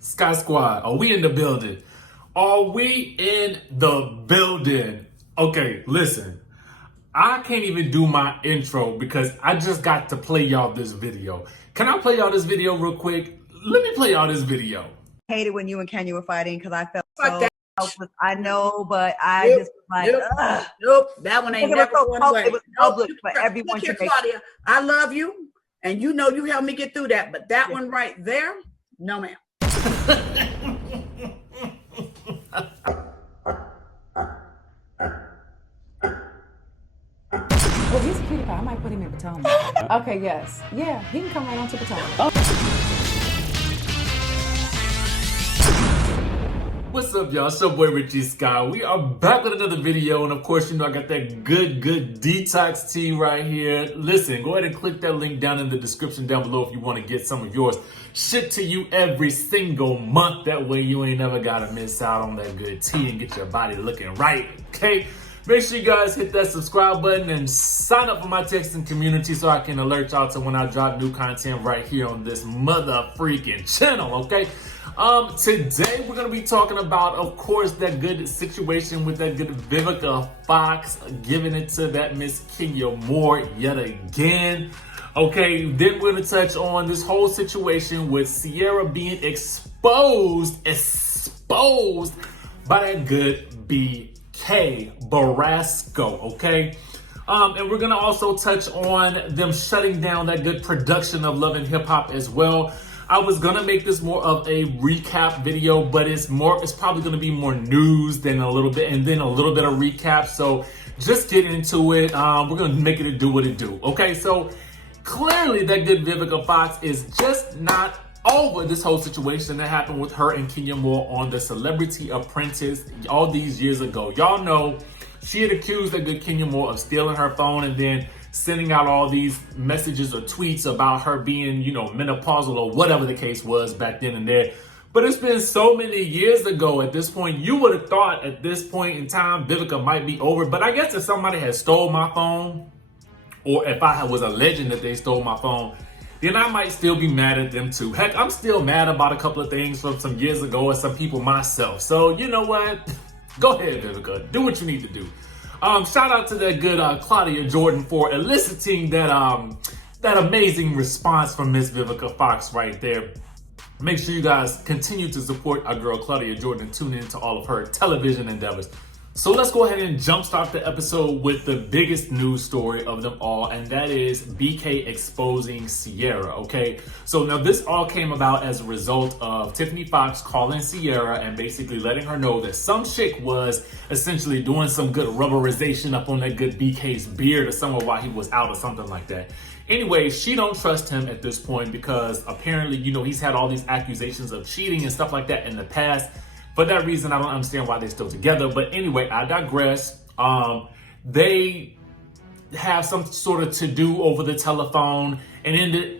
Sky Squad, are we in the building? Are we in the building? Okay, listen. I can't even do my intro because I just got to play y'all this video. Can I play y'all this video real quick? Let me play y'all this video. Hated when you and Kanye were fighting because I felt Fuck so that. helpless. I know, but I just was like, ugh. Nope, that one ain't never going away. It was public for everyone Look here, to make. Claudia, I love you, and you know you helped me get through that, but that one right there, no ma'am. Oh, he's a cutie pie. I might put him in Potomac. Okay, yes. Yeah, he can come right on to Potomac. What's up, y'all? It's your boy Richie Sky. We are back with another video, and of course, you know I got that good detox tea right here. Listen, go ahead and click that link down in the description down below if you want to get some of yours shipped to you every single month. That way you ain't never gotta miss out on that good tea and get your body looking right, okay? Make sure you guys hit that subscribe button and sign up for my texting community so I can alert y'all to when I drop new content right here on this mother freaking channel, okay? Today we're gonna be talking about, of course, that good situation with that good Vivica Fox giving it to that Miss Kenya Moore yet again. Okay, then we're gonna touch on this whole situation with Ciara being exposed by that good BK Barasco, okay? And we're gonna also touch on them shutting down that good production of Love and Hip Hop as well. I was gonna make this more of a recap video, but it's probably gonna be more news than a little bit, and then a little bit of recap. So just get into it. We're gonna make it do what it do. Okay, so clearly that good Vivica Fox is just not over this whole situation that happened with her and Kenya Moore on The Celebrity Apprentice all these years ago. Y'all know she had accused that good Kenya Moore of stealing her phone and then sending out all these messages or tweets about her being, you know, menopausal or whatever the case was back then and there. But it's been so many years ago at this point. You would have thought at this point in time, Vivica might be over. But I guess if somebody had stole my phone, or if I was alleging that they stole my phone, then I might still be mad at them too. Heck, I'm still mad about a couple of things from some years ago and some people myself. So you know what? Go ahead, Vivica. Do what you need to do. Shout out to that good Claudia Jordan for eliciting that amazing response from Miss Vivica Fox right there. Make sure you guys continue to support our girl Claudia Jordan and tune in to all of her television endeavors. So let's go ahead and jumpstart the episode with the biggest news story of them all, and that is BK exposing Ciara, okay? So now this all came about as a result of Tiffany Fox calling Ciara and basically letting her know that some chick was essentially doing some good rubberization up on that good BK's beard or somewhere while he was out or something like that. Anyway, she don't trust him at this point because apparently, you know, he's had all these accusations of cheating and stuff like that in the past. For that reason, I don't understand why they're still together. But anyway, I digress. They have some sort of to-do over the telephone and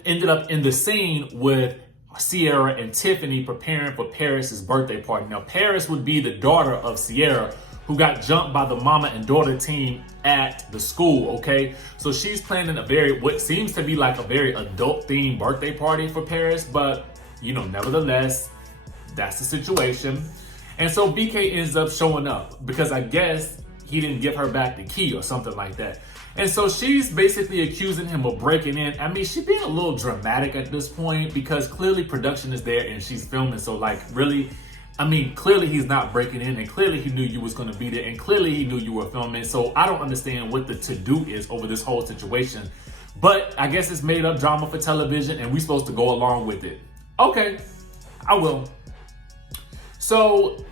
ended up in the scene with Ciara and Tiffany preparing for Paris's birthday party. Now, Paris would be the daughter of Ciara, who got jumped by the mama and daughter team at the school, okay? So she's planning what seems to be like a very adult-themed birthday party for Paris, but, you know, nevertheless, that's the situation. And so BK ends up showing up because I guess he didn't give her back the key or something like that. And so she's basically accusing him of breaking in. I mean, she's being a little dramatic at this point because clearly production is there and she's filming. So like really, I mean, clearly he's not breaking in and clearly he knew you was going to be there and clearly he knew you were filming. So I don't understand what the to-do is over this whole situation. But I guess it's made up drama for television and we're supposed to go along with it. Okay, I will. So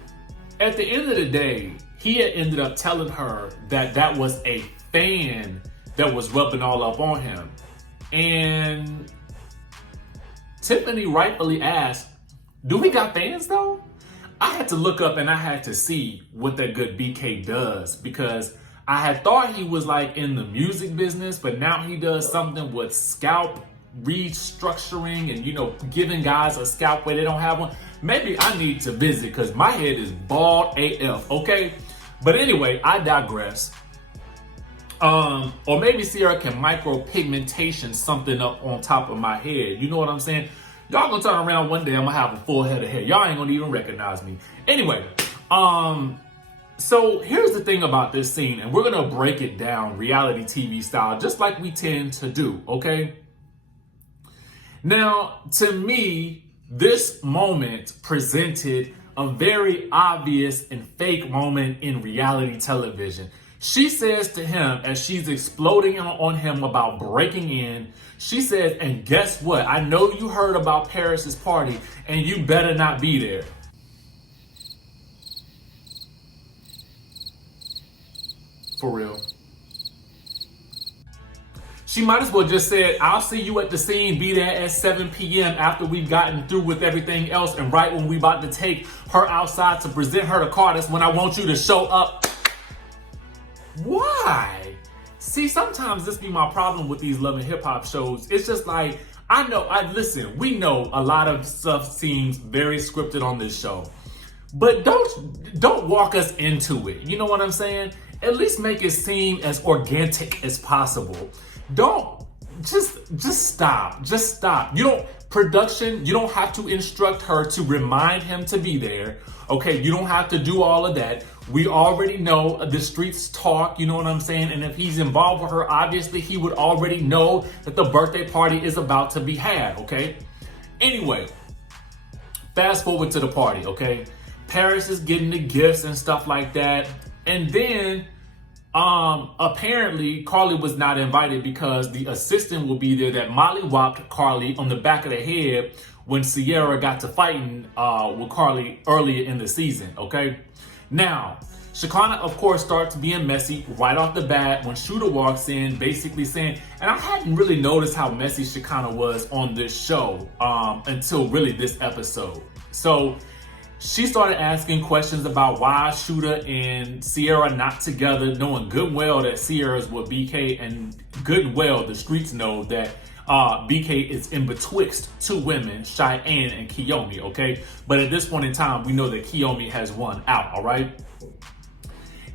at the end of the day, he had ended up telling her that that was a fan that was rubbing all up on him. And Tiffany rightfully asked, do we got fans though? I had to look up and I had to see what that good BK does because I had thought he was like in the music business, but now he does something with scalp restructuring and, you know, giving guys a scalp where they don't have one. Maybe I need to visit because my head is bald AF, okay? But anyway, I digress. Or maybe Ciara can micropigmentation something up on top of my head. You know what I'm saying? Y'all gonna turn around one day, I'm gonna have a full head of hair. Y'all ain't gonna even recognize me. Anyway, so here's the thing about this scene, and we're gonna break it down reality TV style, just like we tend to do, okay? Now, to me, this moment presented a very obvious and fake moment in reality television. She says to him, as she's exploding on him about breaking in, she says, and guess what? I know you heard about Paris's party, and you better not be there. For real. She might as well just said, I'll see you at the scene, be there at 7 p.m. after we've gotten through with everything else, and right when we about to take her outside to present her the car, that's when I want you to show up. Why? See, sometimes this be my problem with these Love and Hip Hop shows. It's just like, listen, we know a lot of stuff seems very scripted on this show, but don't walk us into it. You know what I'm saying? At least make it seem as organic as possible. Just stop. You don't have to instruct her to remind him to be there. Okay, you don't have to do all of that. We already know the streets talk, you know what I'm saying? And if he's involved with her, obviously he would already know that the birthday party is about to be had, okay? Anyway, fast forward to the party, okay? Paris is getting the gifts and stuff like that. And then apparently Karlie was not invited because the assistant will be there that mollywopped Karlie on the back of the head when Sierra got to fighting with Karlie earlier in the season, okay? Now, Shekinah, of course, starts being messy right off the bat when Shooter walks in, basically saying, and I hadn't really noticed how messy Shekinah was on this show until really this episode. So she started asking questions about why Shooter and Sierra not together, knowing good and well that Sierra's with BK, and good and well the streets know that BK is in betwixt two women, Cheyenne and Kiyomi, okay? But at this point in time, we know that Kiyomi has won out, all right?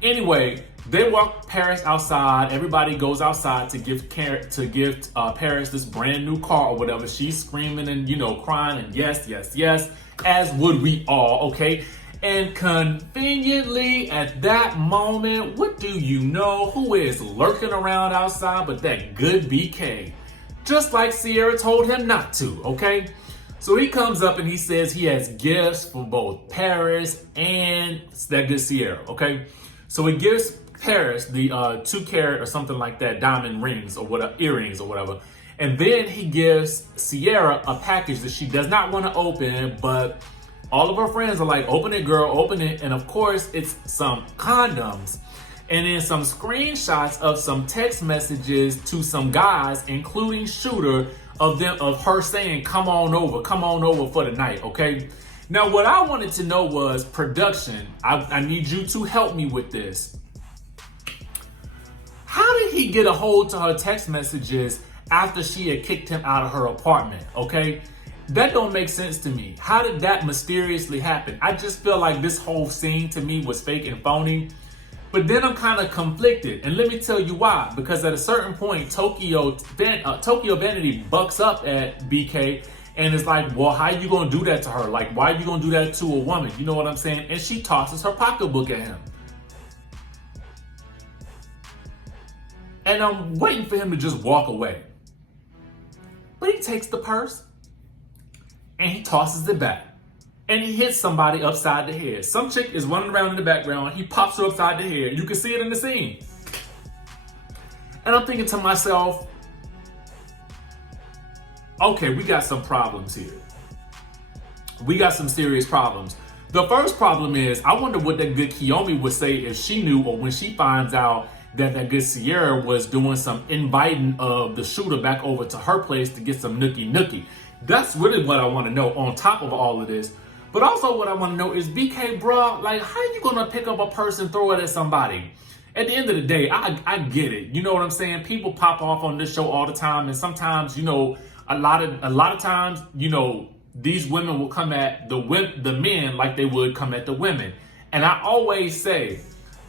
Anyway, they walk Paris outside. Everybody goes outside to give Paris this brand new car or whatever. She's screaming and, you know, crying and yes, as would we all, okay? And conveniently at that moment, what do you know? Who is lurking around outside but that good BK? Just like Sierra told him not to, okay? So he comes up and he says he has gifts for both Paris and that good Sierra, okay? So he gives Paris the 2 carat or something like that, diamond rings or whatever, earrings or whatever. And then he gives Sierra a package that she does not want to open, but all of her friends are like, open it, girl, open it. And of course, it's some condoms. And then some screenshots of some text messages to some guys, including Shooter, of her saying, come on over for the night, okay? Now, what I wanted to know was, production, I need you to help me with this. How did he get a hold to her text messages after she had kicked him out of her apartment, okay? That don't make sense to me. How did that mysteriously happen? I just feel like this whole scene to me was fake and phony. But then I'm kind of conflicted, and let me tell you why. Because at a certain point, Tokyo Vanity bucks up at BK and is like, well, how you gonna do that to her? Like, why are you gonna do that to a woman? You know what I'm saying? And she tosses her pocketbook at him. And I'm waiting for him to just walk away. But he takes the purse and he tosses it back. And he hits somebody upside the head. Some chick is running around in the background. He pops her upside the head. You can see it in the scene. And I'm thinking to myself, okay, we got some problems here. We got some serious problems. The first problem is, I wonder what that good Kiyomi would say if she knew, or when she finds out that that good Sierra was doing some inviting of the Shooter back over to her place to get some nookie. That's really what I want to know on top of all of this. But also what I want to know is, BK, bruh, like, how you going to pick up a purse and throw it at somebody? At the end of the day, I get it. You know what I'm saying? People pop off on this show all the time. And sometimes, you know, a lot of times, you know, these women will come at the men like they would come at the women. And I always say,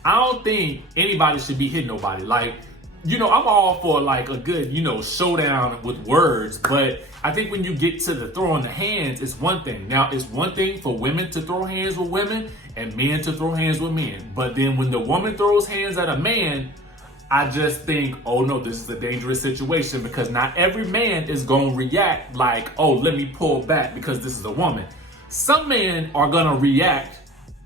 I don't think anybody should be hitting nobody. Like, you know, I'm all for like a good, you know, showdown with words, but I think when you get to the throwing the hands, it's one thing. Now, it's one thing for women to throw hands with women and men to throw hands with men. But then when the woman throws hands at a man, I just think, oh no, this is a dangerous situation, because not every man is going to react like, oh, let me pull back because this is a woman. Some men are going to react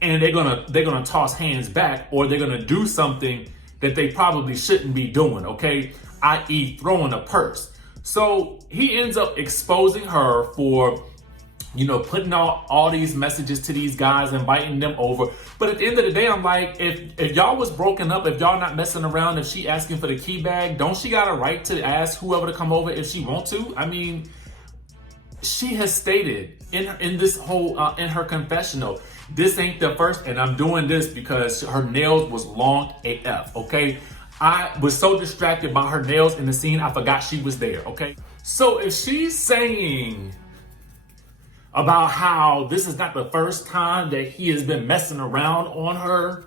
and they're gonna toss hands back, or they're gonna do something that they probably shouldn't be doing, okay? i.e. throwing a purse. So he ends up exposing her for, you know, putting out all these messages to these guys, inviting them over. But at the end of the day, I'm like, if y'all was broken up, if y'all not messing around, if she asking for the key bag, don't she got a right to ask whoever to come over if she want to? I mean, she has stated in this whole, in her confessional, this ain't the first, and I'm doing this because her nails was long AF, okay? I was so distracted by her nails in the scene, I forgot she was there, okay? So if she's saying about how this is not the first time that he has been messing around on her,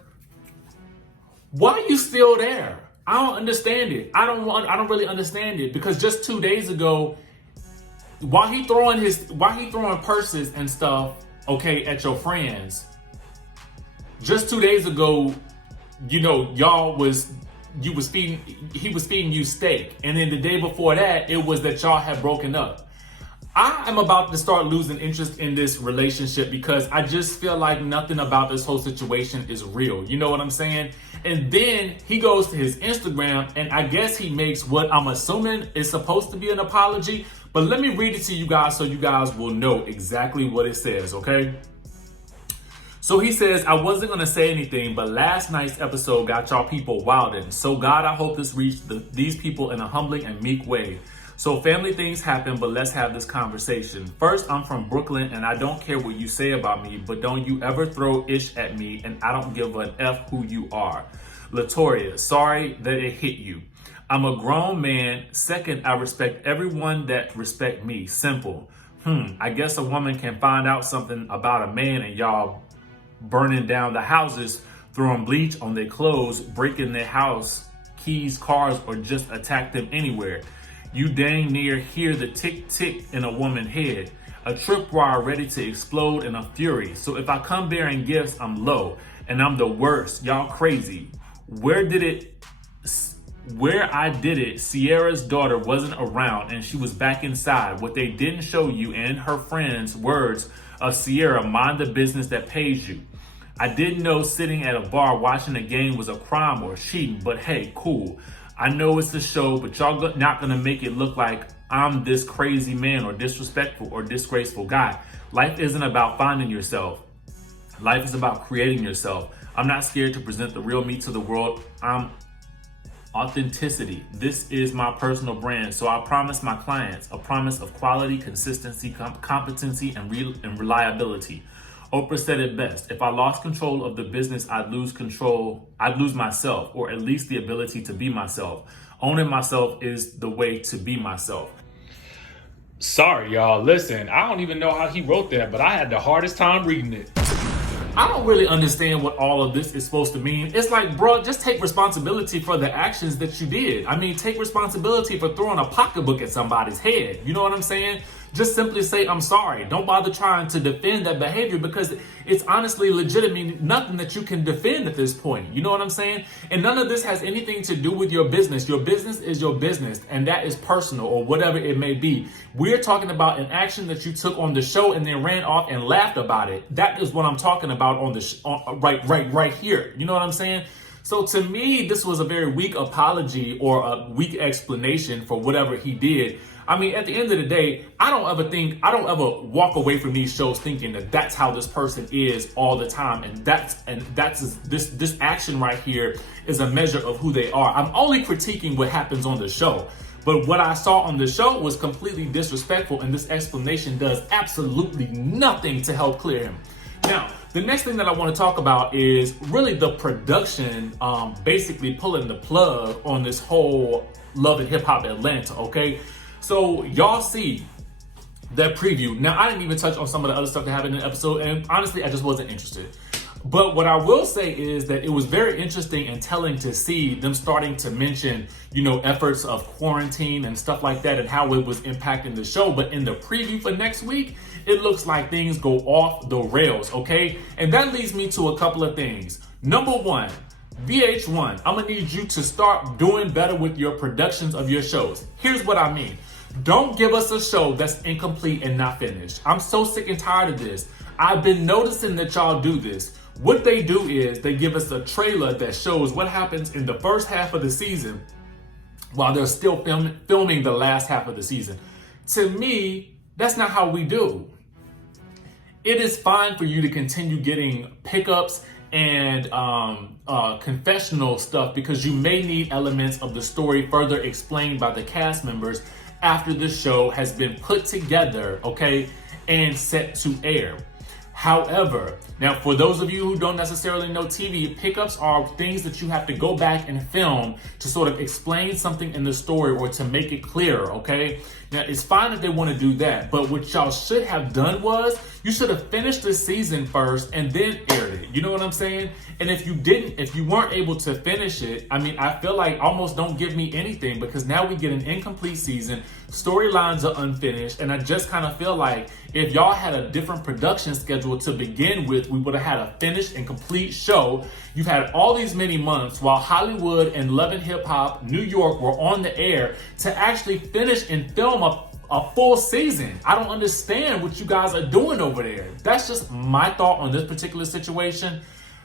why are you still there? I don't understand it. I don't really understand it, because just 2 days ago, while he throwing purses and stuff, okay, at your friends, just 2 days ago, you know, he was feeding you steak. And then the day before that, it was that y'all had broken up. I am about to start losing interest in this relationship, because I just feel like nothing about this whole situation is real. You know what I'm saying? And then he goes to his Instagram, and I guess he makes what I'm assuming is supposed to be an apology. But let me read it to you guys so you guys will know exactly what it says, okay? So he says, I wasn't going to say anything, but last night's episode got y'all people wildin'. So God, I hope this reached these people in a humbling and meek way. So family things happen, but let's have this conversation. First, I'm from Brooklyn, and I don't care what you say about me, but don't you ever throw ish at me, and I don't give an F who you are. Latoria, sorry that it hit you. I'm a grown man. Second, I respect everyone that respect me. Simple. I guess a woman can find out something about a man and y'all burning down the houses, throwing bleach on their clothes, breaking their house, keys, cars, or just attack them anywhere. You dang near hear the tick tick in a woman's head. A tripwire ready to explode in a fury. So if I come bearing gifts, I'm low. And I'm the worst. Y'all crazy. Where I did it, Sierra's daughter wasn't around and she was back inside. What they didn't show you and her friends' words of Sierra, mind the business that pays you. I didn't know sitting at a bar watching a game was a crime or cheating, but hey, cool. I know it's a show, but y'all not gonna make it look like I'm this crazy man or disrespectful or disgraceful guy. Life isn't about finding yourself. Life is about creating yourself. I'm not scared to present the real me to the world. I'm authenticity. This is my personal brand. So I promise my clients a promise of quality, consistency, competency, and reliability. Oprah said it best. If I lost control of the business, I'd lose myself, or at least the ability to be myself. Owning myself is the way to be myself. Sorry, y'all. Listen, I don't even know how he wrote that, but I had the hardest time reading it. I don't really understand what all of this is supposed to mean. It's like, bro, just take responsibility for the actions that you did. I mean, take responsibility for throwing a pocketbook at somebody's head. You know what I'm saying? Just simply say, I'm sorry. Don't bother trying to defend that behavior, because it's honestly legitimately nothing that you can defend at this point. You know what I'm saying? And none of this has anything to do with your business. Your business is your business, and that is personal or whatever it may be. We're talking about an action that you took on the show and then ran off and laughed about it. That is what I'm talking about on the right here. You know what I'm saying? So to me, this was a very weak apology or a weak explanation for whatever he did. I mean, at the end of the day, I don't ever walk away from these shows thinking that that's how this person is all the time. And this action right here is a measure of who they are. I'm only critiquing what happens on the show. But what I saw on the show was completely disrespectful, and this explanation does absolutely nothing to help clear him. Now, the next thing that I want to talk about is really the production, basically pulling the plug on this whole Love and Hip Hop Atlanta, okay? So y'all see that preview. Now, I didn't even touch on some of the other stuff that happened in the episode, and honestly, I just wasn't interested. But what I will say is that it was very interesting and telling to see them starting to mention, you know, efforts of quarantine and stuff like that and how it was impacting the show. But in the preview for next week, it looks like things go off the rails, okay? And that leads me to a couple of things. Number one, VH1, I'm gonna need you to start doing better with your productions of your shows. Here's what I mean. Don't give us a show that's incomplete and not finished. I'm so sick and tired of this. I've been noticing that y'all do this. What they do is they give us a trailer that shows what happens in the first half of the season while they're still filming the last half of the season. To me, that's not how we do. It is fine for you to continue getting pickups and confessional stuff because you may need elements of the story further explained by the cast members after the show has been put together, okay, and set to air. However, now for those of you who don't necessarily know TV, pickups are things that you have to go back and film to sort of explain something in the story or to make it clearer, okay? Now, it's fine if they want to do that, but what y'all should have done was you should have finished the season first and then aired it. You know what I'm saying? And if you weren't able to finish it, I mean, I feel like almost don't give me anything because now we get an incomplete season, storylines are unfinished, and I just kind of feel like if y'all had a different production schedule to begin with, we would have had a finished and complete show. You've had all these many months while Hollywood and Love and Hip Hop New York were on the air to actually finish and film a full season. I don't understand what you guys are doing over there. That's just my thought on this particular situation.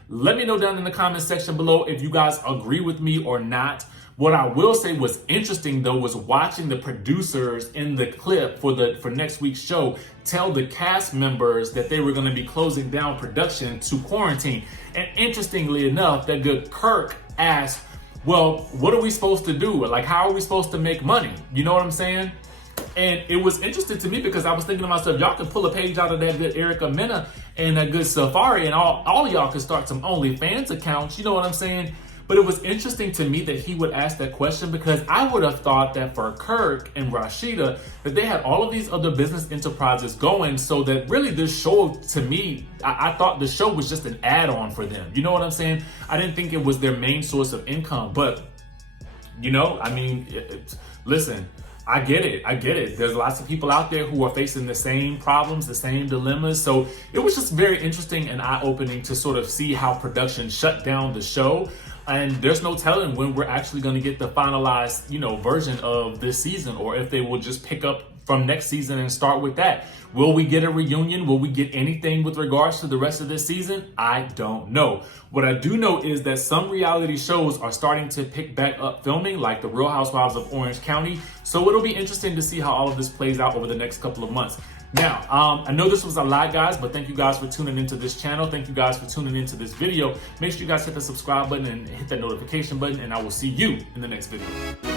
Let me know down in the comment section below if you guys agree with me or not. What I will say was interesting though was watching the producers in the clip for next week's show tell the cast members that they were going to be closing down production to quarantine. And interestingly enough, that good Kirk asked, well, what are we supposed to do? Like, how are we supposed to make money? You know what I'm saying? And it was interesting to me because I was thinking to myself, y'all can pull a page out of that good Erica Mena and that good Safari and all of y'all can start some OnlyFans accounts. You know what I'm saying? But it was interesting to me that he would ask that question because I would have thought that for Kirk and Rashida, that they had all of these other business enterprises going so that really this show, to me, I thought the show was just an add-on for them. You know what I'm saying? I didn't think it was their main source of income. But, you know, I mean, listen, I get it. There's lots of people out there who are facing the same problems, the same dilemmas. So it was just very interesting and eye-opening to sort of see how production shut down the show. And there's no telling when we're actually going to get the finalized, you know, version of this season, or if they will just pick up from next season and start with that. Will we get a reunion? Will we get anything with regards to the rest of this season? I don't know. What I do know is that some reality shows are starting to pick back up filming, like the Real Housewives of Orange County. So it'll be interesting to see how all of this plays out over the next couple of months. Now, I know this was a lot, guys, but thank you guys for tuning into this channel. Thank you guys for tuning into this video. Make sure you guys hit the subscribe button and hit that notification button, and I will see you in the next video.